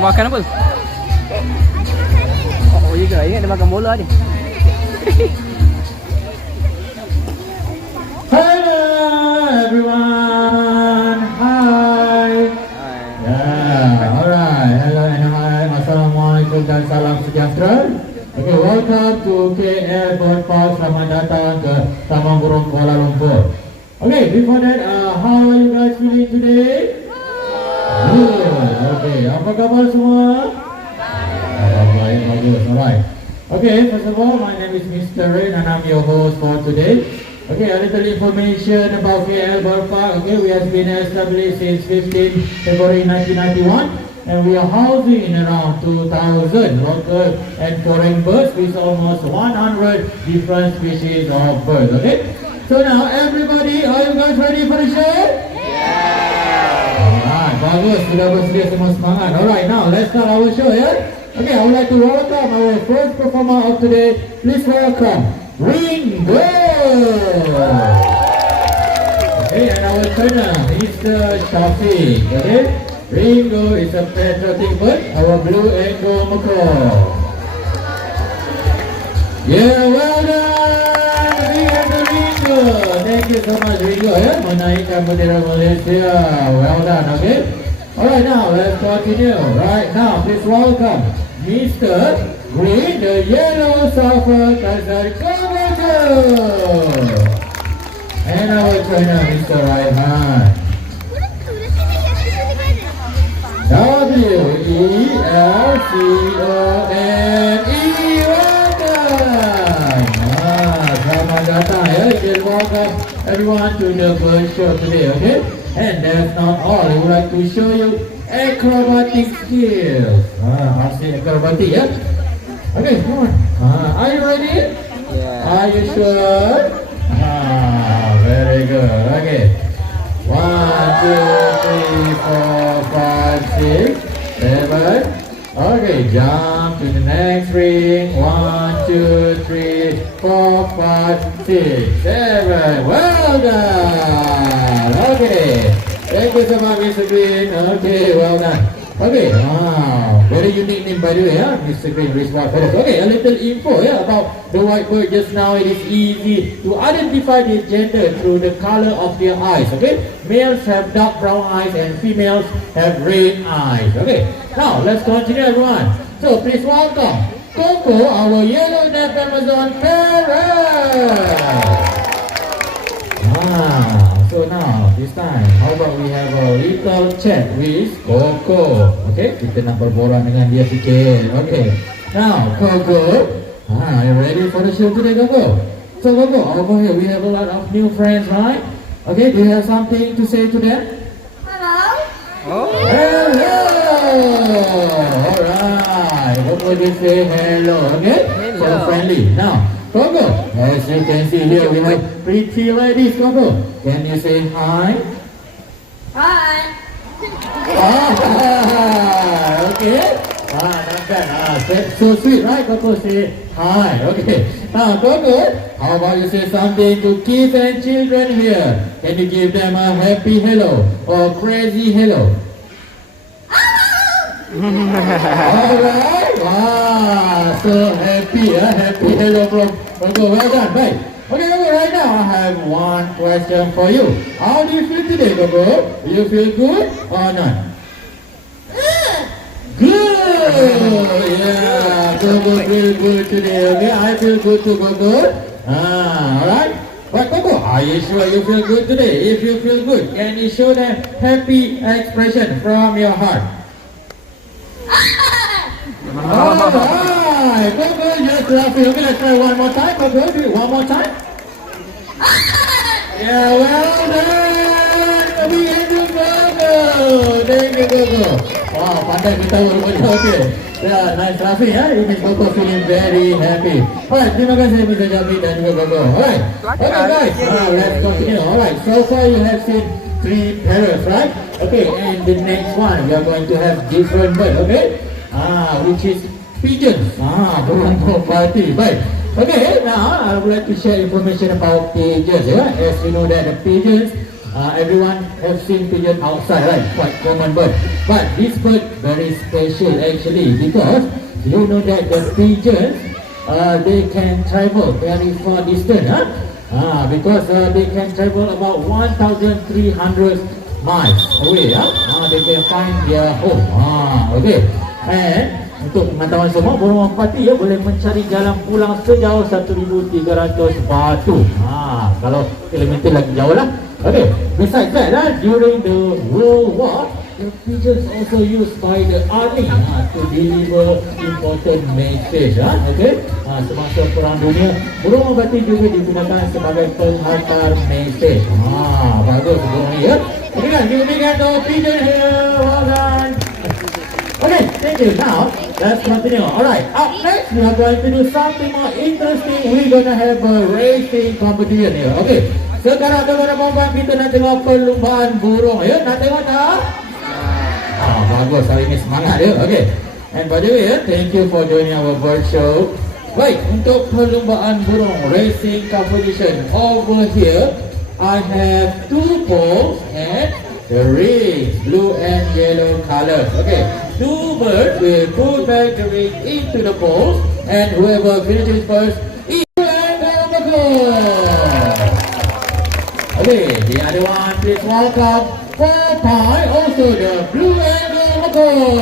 Makan apa? Oh iya ke? Ingat dia makan bola ni. Hello everyone. Hi. Yeah, alright. Hello and hi. Assalamualaikum dan salam sejahtera. Okay, welcome to KL Bird Park. Selamat datang ke Taman Burung Kuala Lumpur. Okay, before that, how are you guys feeling today? Good. Okay, apa khabar semua? Baik, bagus. Alright. Okay, first of all, my name is Mr. Rain and I'm your host for today. Okay, a little information about KL Bird Park. Okay, we have been established since 15 February 1991 and we are housing in around 2,000 local and foreign birds with almost 100 different species of birds. Okay, so now everybody, are you guys ready for the show? Bagus, sudah bersedia semua semangat. Alright, now let's start our show, yeah? Okay, I would like to welcome our first performer of today. Please welcome Ringo. Okay, and our trainer, Mr. Shafiq. Okay, Ringo is a patriotic bird, our blue and gold macaw. Yeah, well done, Ringo. Thank you so much, Ringo. Yeah, menaikkan bendera Malaysia. Well done. Okay. Alright, now let's continue. Right now, please welcome Mr. Green, the yellow sulfur cousin cockatoo, and our trainer, Mr. Raihan. W-E-L-C-O-N-E. Selamat datang ya. Please welcome everyone to the bird show today. Okay. And that's not all. I would like to show you acrobatic skills. Asyik acrobatic, yeah? Okay, come on. Are you ready? Yeah. Are you sure? Very good. Okay. 1, 2, 3, 4, 5, 6, 7. Okay, jump to the next ring. 1, 2, 3, 4, 5, 6, 7. Well done. Okay. Thank you so much, Mr. Green. Okay, well done. Okay, very unique name by the way, Mr. Green, wristwatch feathers. Okay, a little info about the white bird just now. It is easy to identify the gender through the color of their eyes. Okay, males have dark brown eyes and females have red eyes. Okay, now let's continue, everyone. So please welcome Coco, our yellow-necked Amazon parrot. So now, this time, how about we have a little chat with Coco. Okay, kita nak berborak dengan dia sikit. Okay, now Coco, are you ready for the show today, Coco? So Coco, over here we have a lot of new friends, right? Okay, do you have something to say to them? Hello. Oh. Hello! Alright, Coco just say hello, okay? Hello. So friendly. Now, Coco, as you can see here, we have pretty ladies. Coco, can you say hi? Hi. Okay. Not bad. So sweet, right? Coco say hi. Okay. Now, Coco, how about you say something to kids and children here? Can you give them a happy hello or crazy hello? Alright. So happy, happy hello from Coco. Well done, right? Okay, Coco, right now I have one question for you. How do you feel today, Coco? Do you feel good or not? Good! Yeah, Coco feel good today, okay? I feel good too, Coco. Alright. But Coco, are you sure you feel good today? If you feel good, can you show them happy expression from your heart? Alright, Coco, just laughing. Okay, let's try one more time. Coco, do it one more time. Yeah, well done. We have you, Coco. Thank you, Coco. Wow, pandai ketawa rupanya. Okay. Yeah, nice laughing. Miss Gogo feeling very happy. Alright, terima kasih Mr. Jabi dan juga Gogo. Alright. Okay guys, let's continue. Alright, so far you have seen 3 parrots, right? Okay, and the next one we are going to have different bird, okay? Which is pigeons. Burung party. Baik. Okay, now I would like to share information about pigeons. As you know that the pigeons, everyone have seen pigeon outside, right? Quite common bird. But this bird very special actually because you know that the pigeons, they can travel very far distance, because they can travel about 1,300 miles away. They can find their home. Okay, and untuk pengetahuan semua, burung merpati boleh mencari jalan pulang sejauh 1,300 batu. Kalau kilometer lagi jauh lah. Okay, besides that, during the World War, the pigeons also used by the army to deliver important message. Okay, semasa perang dunia, burung merpati juga digunakan sebagai penghantar message. Bagus burung ni ya. Okay kan, kita berikan the pigeon here. Well done. Okay, thank you. Now, let's continue. Alright, up next, we are going to do something more interesting. We're gonna have a racing competition here. Okay, sekarang tuan-tuan kita nak tengok perlombaan burung. Ya, nak tengok tak? Bagus, hari ini semangat ya. Okay, and by the way, thank you for joining our bird show. Baik, untuk perlombaan burung racing competition over here, I have 2 poles and the rings, blue and yellow colors. Okay, 2 birds will pull back the ring into the poles, and whoever finishes first is the goal. Okay, the other one, please welcome Popeye, also the blue and yellow goal.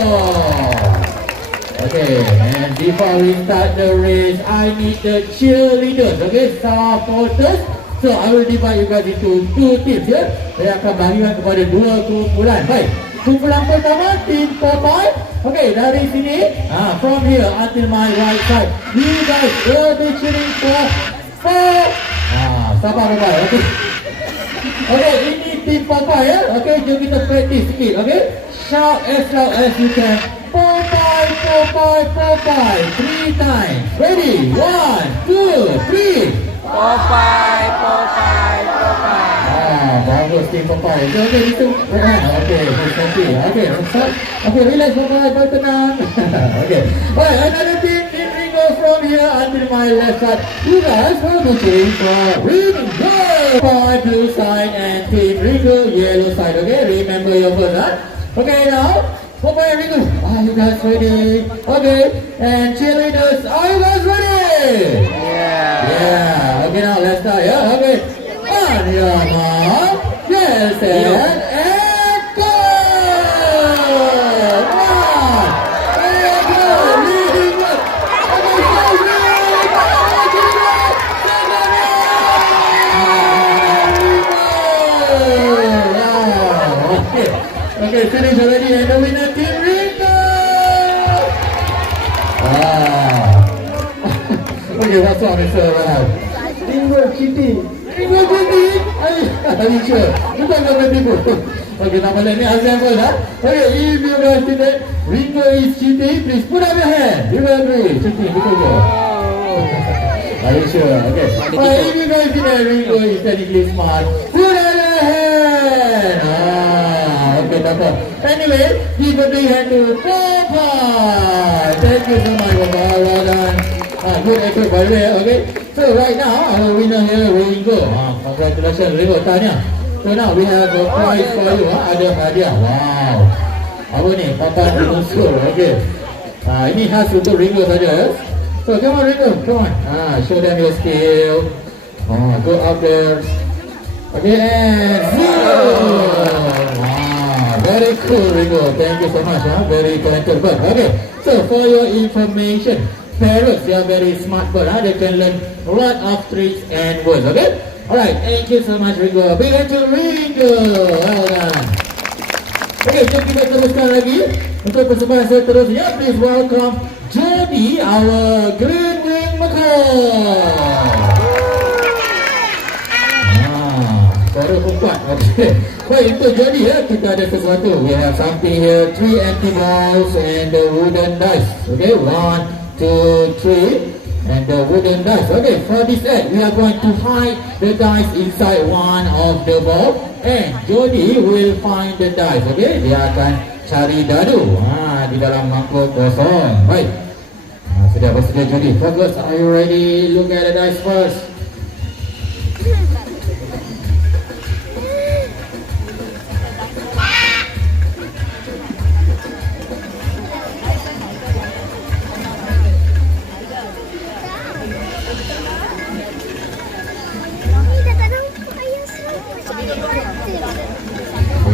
Okay, and before we start the race, I need the cheerleaders. Okay, supporters. So I will divide you guys into 2 teams ya. Saya akan bagikan kepada 2 kumpulan. Baik. Kumpulan pertama tim Popeye. Okay, dari sini, from here until my right side, you guys will be cheering for sabar Popeye. Okay. Okay, ini tim Popeye ya. Okay, jom kita practice sikit. Okay, shout as loud as you can. Popeye, Popeye, Popeye. 3 times. Ready? 1, 2, 3. Popeye, Popeye, Popeye. Bagus tim Popeye. Okay, itu. Okay, okay, stop. Okay, relax Popeye, bertenang. Okay. Alright, another team Ringo from here until my left side. You guys will be cheering for Ringo. Popeye blue side and team Ringo yellow side. Okay, remember your first, Okay, now Popeye Ringo. Are you guys ready? Okay, and cheerleaders, are you guys ready? Yeah. Okay, now let's start. Yeah. Okay. On your mark. Yes, and go. One. And go. Really good. Okay, so good. Okay, finish already, and the winner team Ringo. Okay, what's wrong, Mr. Rahab? Ringo cheating. Ringo cheating? Are you sure? Bukan kau tipu. Okay, tak boleh ni example lah. Okay, if you guys think that Ringo is cheating, please put up your hand. You will agree. Cheating, betul ke? Are you sure? Okay. But if you guys think that Ringo is technically smart, put up your hand. Okay, tak apa. Anyway, give a big hand to Popeye. Thank you so much, Popeye. Well done. Good effort by the way, okay. So right now, our winner here, Ringo. Congratulations, Ringo. Tanya. So now we have a prize for you. Ada hadiah. Wow. Apa ni? Papan unsur. Okay. Ini khas untuk Ringo saja. So come on, Ringo. Come on. Show them your skill. Go up there. Okay, and zero. Wow. Very cool, Ringo. Thank you so much. Very talented bird. Okay. So for your information, parrots, they are very smart bird. They can learn a lot of tricks and words. Okay. Alright, thank you so much, Ringo. Big hand to Ringo. Well done. Okay, jom kita teruskan lagi. Untuk persembahan seterusnya, please welcome Jody, our green wing macaw. Suara pun kuat. Baik, untuk jodi ya, kita ada sesuatu. We have something here, 3 empty balls and the wooden dice. Okay, 1, 2, 3, and the wooden dice. Okay, for this set, we are going to hide the dice inside one of the ball, and jodi will find the dice. Okay, dia akan cari dadu di dalam mangkuk kosong. Baik, sudah bersedia jodi. Focus, are you ready? Look at the dice first.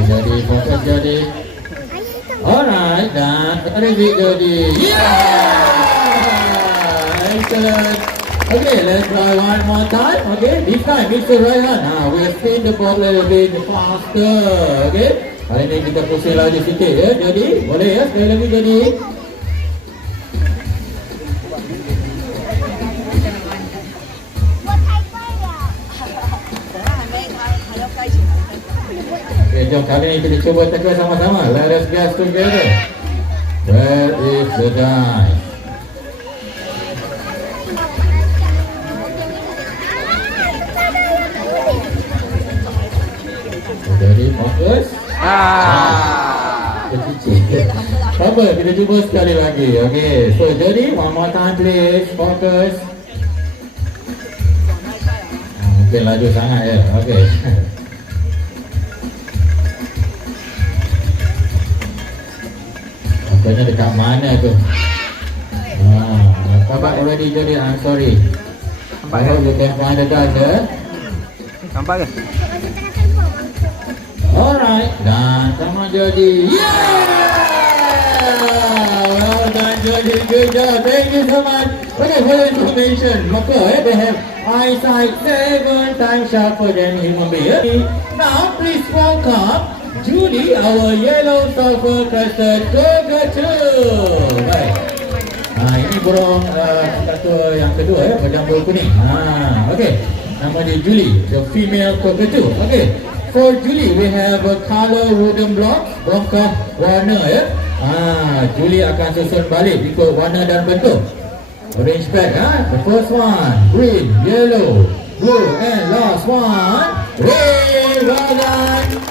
Jadi fokus jadi. Alright, dan ready jadi. Yeah! Excellent. Okay, let's try one more time. Okay, this time Mr. Ryan. We'll spin the ball a little bit faster. Okay, kali ini kita pusing lagi sikit ya. Jadi, boleh ya, sekali lagi jadi. Okay, jom kali ini kita cuba teka sama-sama. Let us guess together. Where is the dice? Jadi fokus. Apa? Kita cuba sekali lagi. Okay, so jadi one more time please. Fokus. Okay, laju sangat ya. Okay. Katanya dekat mana tu? Nampak already jadi. I'm sorry. Nampak I hope you can find the dice ya. Nampak ke? Alright, dan sama jadi. Yeah! Well done Jody, good job. Thank you so much. Okay, for the information, maka they have eyesight 7 times sharper than human being. Now please welcome Julie, our yellow sulfur crested cockatoo. Baik. Ini burung cockatoo yang kedua ya, berjambul kuning. Okay. Nama dia Julie, the female cockatoo. Okay. For Julie, we have a color wooden block, bongkah warna ya. Julie akan susun balik ikut warna dan bentuk. Orange pack The first one, green, yellow, blue, and last one, red. Well done.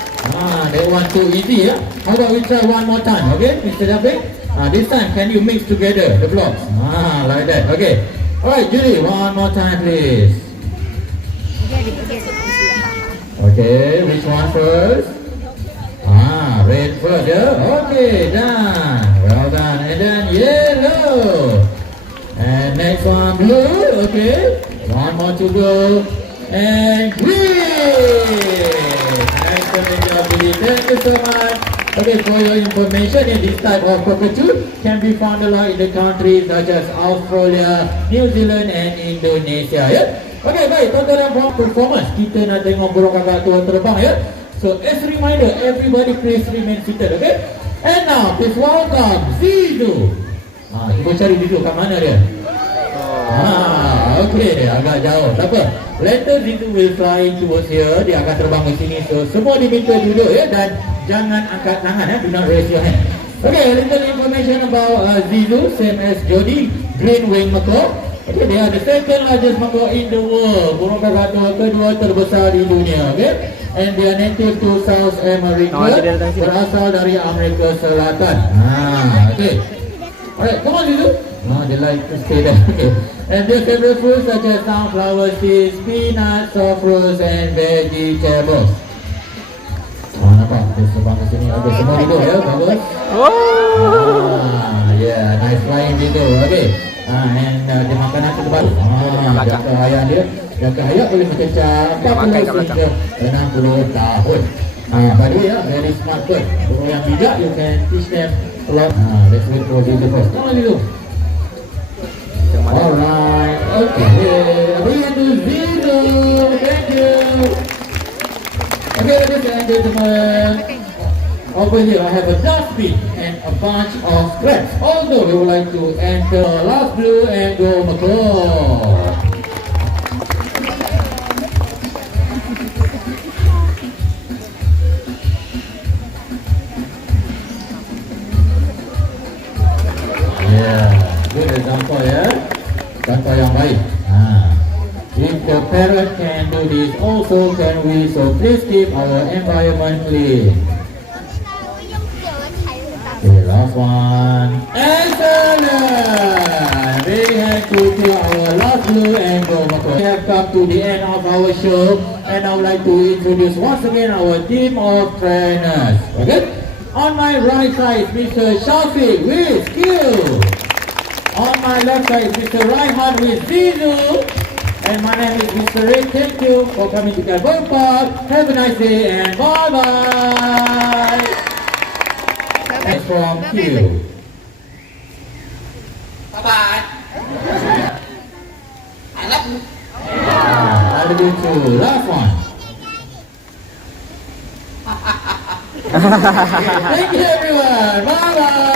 That one too easy ya. How about we try one more time, okay, Mr. David? This time, can you mix together the blocks? Like that, okay. Alright, Julie, one more time, please. Okay, which one first? Red first, yeah? Okay, done. Well done. And then yellow. And next one, blue, okay. One more to go. And green. Excellent job, Julie. Thank you so much. Okay, for your information, this type of cockatoo can be found a lot in the countries such as Australia, New Zealand and Indonesia, yeah? Okay, baik, tonton dan performance. Kita nak tengok burung kakak tua terbang ya. So, as a reminder, everybody please remain seated, okay? And now, please welcome Zizu. Cuba cari Zizu kat mana dia? Okay, agak jauh. Tak apa. Later Zizu will fly towards here. Dia akan terbang ke sini. So, semua diminta duduk ya. Dan jangan angkat tangan ya. Do not raise your hand. Okay, a little information about Zizu. Same as Jody. Green wing macaw. Okay, they are the second largest macaw in the world. Burung kakak tua kedua terbesar di dunia. Okay, and they are native to South America. Berasal dari Amerika Selatan. Okay. Alright, come on Zizu. They like to stay there. Okay. And their favorite fruits such as sunflower seeds, peanuts, soft fruits, and vegetables. Nampak? Dia terbang ke sini. Okay, semua tidur ya. Bagus. Yeah, nice flying Zizu. Okay. And dia makanan terbaru. Jangka hayat dia. Jangka hayat boleh mencecah 40 hingga 60 tahun. By the way ya, very smart bird. Burung yang bijak, you can teach them a lot. Let's wait for Zizu first. Come on Zizu. Alright, okay. Bring it to Zizu. Thank you. Okay, ladies and gentlemen. Over here I have a dustbin and a bunch of scraps. Although we would like to enter last blue and go macaw. If the parent can do this also can we, so please keep our environment clean. Okay, last one. Excellent! Big hand to our last blue and gold. We have come to the end of our show, and I would like to introduce once again our team of trainers. Okay? On my right side is Mr. Shafiq with skill. On my left side is Mr. Raihan with Zizu. And my name is Mr. Rick. Thank you for coming to Burung Park. Have a nice day and bye-bye. Next from Q. Bye-bye. I love you. I love you too. Last one. Thank you everyone. Bye-bye.